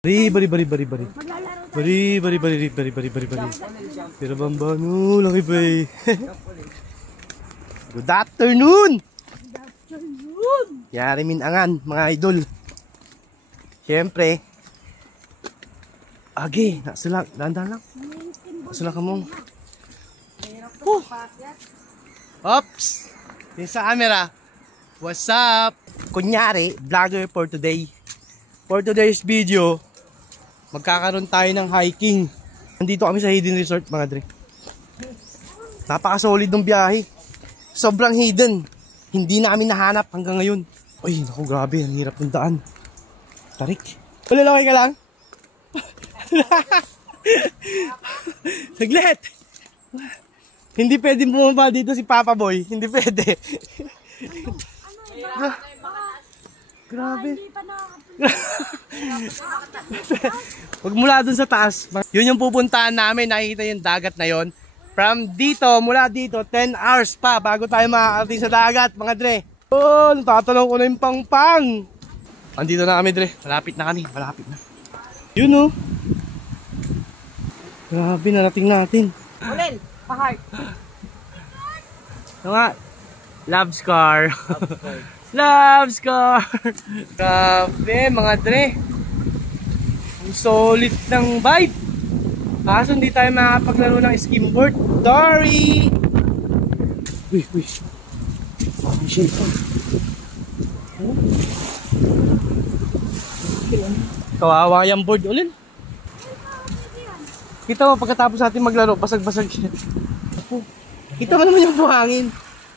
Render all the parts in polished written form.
Bari. Pero bambano, laki ba eh. Good afternoon! Yari minangan, mga idol. Siyempre. Agi, nasa lang, dahan lang. Nasa lang ka mong. Oops! Yung sa camera. What's up? Kunyari, vlogger for today. For today's video, magkakaroon tayo ng hiking. Nandito kami sa Hidden Resort, mga dre. Napaka-solid ng biyahe. Sobrang hidden. Hindi namin nahanap hanggang ngayon. Uy, naku, grabe. Ang hirap ng daan. Tarik. Ulalaway ka lang? Saglit. Hindi pwede bumaba dito si Papa Boy. Hindi pwede. Grabe. Huwag mula dun sa taas. Yun yung pupuntahan namin. Nakikita yung dagat na yon. From dito, mula dito, 10 hours pa bago tayo makakarating sa dagat, mga dre. Oh, natatalong ko na yung pang-pang. Andito na kami, dre. Malapit na kami. Malapit na. Yun, oh. Grabe, narating natin. Ulil, pa-heart. Ito nga. Love scar. Love scar. Grabe, mga dre. Ang solid ng vibe. Kaso hindi tayo makakapaglaro ng skimboard. Sorry! Uy. Ang shit. Kawawa yung board ulit. Kita mo pagkatapos natin maglaro, basag-basag siya. Kita mo naman yung buhangin.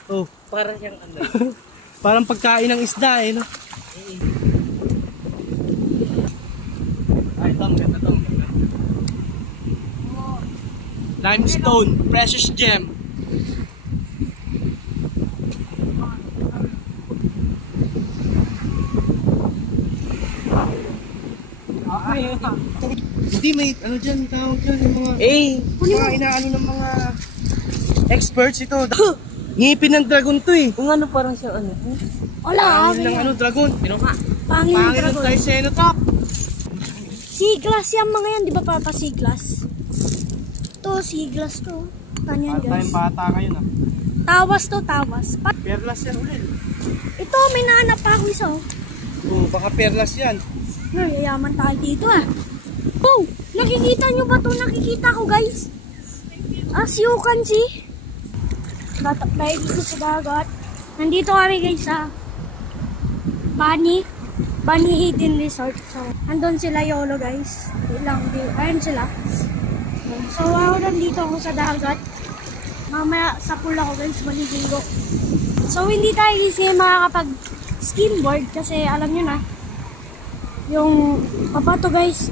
Oh, Para siyang ano. parang pagkain ng isda eh, no? Ay, ganda. Limestone, precious gem. Hindi may ano dyan, tawag dyan yung mga inaano ng mga experts ito. Ngipin ng dragon to eh. Kung ano parang siyang ano. Wala, Pangin ng ano, dragon. Pero nga. Pangin ng Pangin ng dragon. Triceratops. Seaglass yan mga yan, di ba papa seaglass? To, seaglass to. Ano yan guys? Tayong bata ngayon ah. Tawas to, tawas. Perlas yan ulit. Ito, may nahanap pa ako isa oh. Oh, baka perlas yan. Yayaman tayo dito ah. Oh, nakikita nyo ba ito? Nakikita ko guys. As you can see. Tayo dito sa dagat. Nandito kami guys sa Bunny Hidden Resort. So, andun sila YOLO guys. Ayun sila. So, ako nandito ako sa dagat. Mamaya sa pool ako guys, maliligo. So, hindi tayo kasi makakapag-skimboard kasi alam nyo na, yung bato guys,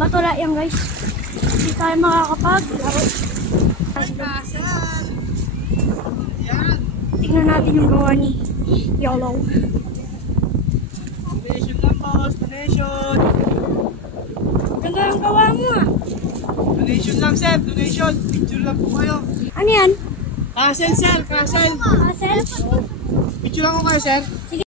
bato lang yan guys. Hindi tayo makakapag-laro. Tingnan natin yung gawa ni YOLO. Donation lang boss, donation. Ganda yung gawa mo ah. Donation lang sir, donation. Picture lang po kayo. Ano yan? Castle sir, castle. Castle? Picture lang ko kayo sir.